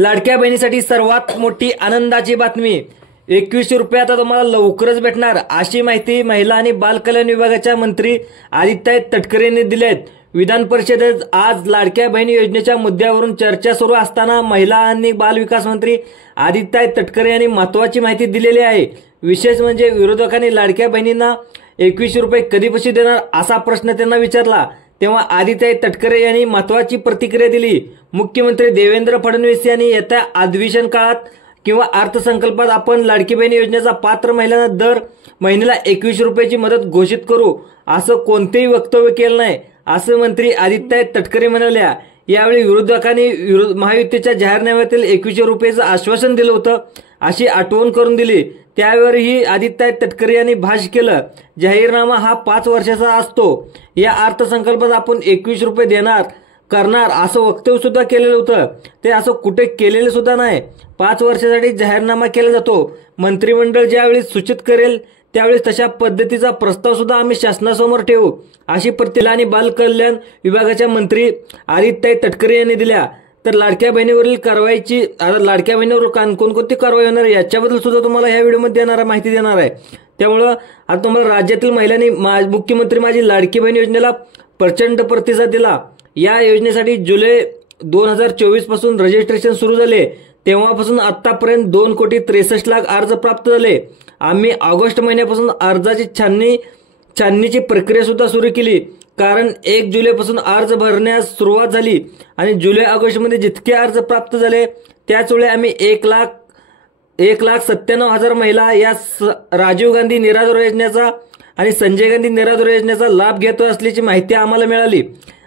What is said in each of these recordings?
लाडक्या बहिणीसाठी सर्वात मोठी आनंदाची बातमी 2100 रुपये आता तुम्हाला लवकरच भेटणार अशी माहिती महिला आणि बाल कल्याण विभागाच्या मंत्री आदित्य तटकरे यांनी दिली आहे। विधान परिषदेत आज लाडक्या बहिणी योजनेच्या मुद्द्यावरून चर्चा सुरू असताना महिला आणि बाल विकास मंत्री आदित्य तटकरे यांनी महत्त्वाची माहिती दिलेली आहे। विशेष म्हणजे विरोधकांनी लाडक्या बहिणींना 2100 रुपये कधीपासून देणार असा प्रश्न त्यांना विचारला, तेव्हा आदित्य तटकरे यांनी महत्त्वाची प्रतिक्रिया दिली। मुख्यमंत्री देवेंद्र फडणवीस यांनी येत्या अधिवेशन काळात किंवा अर्थसंकल्पात आपण लाडकी बहीण योजनेचा पात्र महिलांना दर महिन्याला 2100 रुपयाची मदत घोषित करू असं कोणतेही वक्तव्य केलं नाही, असं मंत्री आदित्य तटकरे म्हणाले। यावेळी विरोधकांनी महायुतीच्या जाहीरनाम्यातील 2100 रुपयाचं आश्वासन दिलं होतं अशी आठवण करून दिली। त्यावेळीही आदित्य तटकरे यांनी भाष्य केलं, जाहीरनामा हा 5 वर्षाचा असतो, या अर्थसंकल्पात आपण 2100 रुपये करणार असं वक्तव्य सुद्धा केलेलं होतं, ते असं कुठे केलेलं सुद्धा नाही। 5 वर्षासाठी जाहीरनामा केला जातो, मंत्रिमंडळ ज्यावेळी सूचित करेल त्यावेळी तशा पद्धतीचा प्रस्ताव सुद्धा आम्ही शासनासमोर ठेवू अशी प्रतिक्रिया आणि बाल कल्याण विभागाच्या मंत्री आदित्य तटकरे यांनी दिल्या। तर लाडक्या बहिणीवरील कारवाईची लाडक्या बहिणीवर कोणकोणती कारवाई होणार याच्याबद्दल सुद्धा तुम्हाला ह्या व्हिडिओमध्ये माहिती देणार आहे। त्यामुळे आता तुम्हाला राज्यातील महिलांनी मुख्यमंत्री माझी लाडकी बहीण योजनेला प्रचंड प्रतिसाद दिला। या योजनेसाठी जुलै 2024 पासून रजिस्ट्रेशन सुरू झाले, तेव्हापासून आतापर्यंत 2,63,00,000 अर्ज प्राप्त झाले। आम्ही ऑगस्ट महिन्यापासून अर्जाची छाननीची प्रक्रिया सुद्धा सुरू केली, कारण 1 जुलैपासून अर्ज भरण्यास सुरुवात झाली आणि जुलै ऑगस्ट मध्ये जितके अर्ज प्राप्त झाले त्याच वेळी आम्ही 1,97,000 महिला या राजीव गांधी निराधार योजनेचा आणि संजय गांधी निराधार योजनेचा लाभ घेतो असल्याची माहिती आम्हाला मिळाली,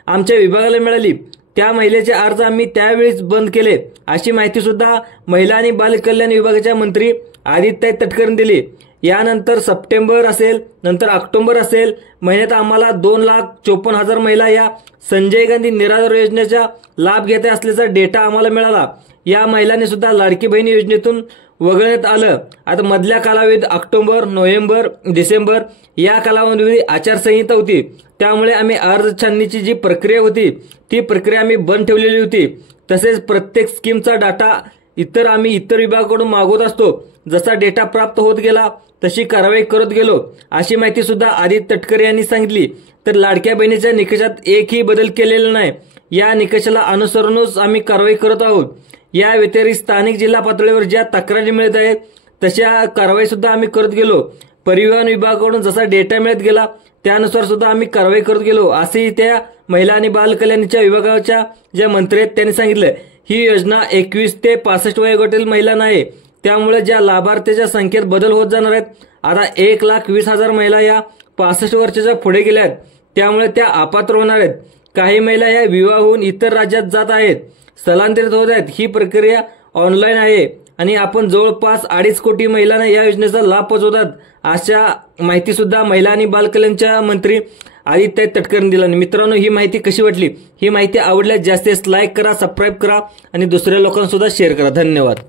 आमच्या विभागाला मिळाली। त्या महिलेचे अर्ज आम्ही त्यावेळीच बंद केले अशी माहिती सुद्धा महिला आणि बाल कल्याण विभागाच्या मंत्री आदित्य तटकरे दिली। यानंतर सप्टेंबर असेल, नंतर ऑक्टोबर असेल महिन्यात आम्हाला 2,54,000 महिला या संजय गांधी निराधार योजनेचा लाभ घेत असल्याचा डेटा आम्हाला मिळाला। या महिलांनी सुद्धा लाडकी बहीण योजनेतून वगळण्यात आलं। आता मधल्या कालावधीत ऑक्टोबर, नोव्हेंबर, डिसेंबर या कालावधीमध्ये आचारसंहिता होती, त्यामुळे आम्ही अर्ज छाननीची जी प्रक्रिया होती ती प्रक्रिया आम्ही बंद ठेवलेली होती। तसेच प्रत्येक स्कीमचा डाटा आम्ही इतर विभागाकडून मागवत असतो, जसा डेटा प्राप्त होत गेला तशी कारवाई करत गेलो अशी माहिती सुद्धा आदित्य तटकरे यांनी सांगितली। तर लाडक्या बहिणीच्या निकषात एकही बदल केलेला नाही, या निकषाला अनुसरूनच आम्ही कारवाई करत आहोत। या व्यतिरिक्त स्थानिक जिल्हा पातळीवर ज्या तक्रारी मिळत आहेत तशा कारवाई सुद्धा आम्ही करत गेलो। परिवहन विभागाकडून जसा डेटा मिळत गेला त्यानुसार सुद्धा आम्ही कारवाई करत गेलो असेही त्या महिला आणि बाल कल्याणच्या विभागाच्या ज्या मंत्री आहेत त्यांनी सांगितलं। ही योजना 21 ते 65 वयोगटातील महिलांना आहे, त्यामुळे ज्या लाभार्थ्याच्या संख्येत बदल होत जाणार आहेत। आता 1,20,000 महिला या 65 वर्षाच्या पुढे गेल्या आहेत, त्यामुळे त्या अपात्र होणार आहेत। काही महिला या विवाह होऊन इतर राज्यात जात आहेत, स्थलांतरित होत आहेत। ही प्रक्रिया ऑनलाईन आहे आणि आपण जवळपास 2.5 कोटी महिलांना या योजनेचा लाभ पोहोचवतात अशा माहिती सुद्धा महिला आणि बाल कल्याणच्या मंत्री आदित्य तटकरे दिला। मित्रांनो, ही माहिती कशी वाटली? ही माहिती आवडल्यास जास्तीत जास्त लाईक करा, सबस्क्राईब करा आणि दुसऱ्या लोकांना सुद्धा शेअर करा। धन्यवाद।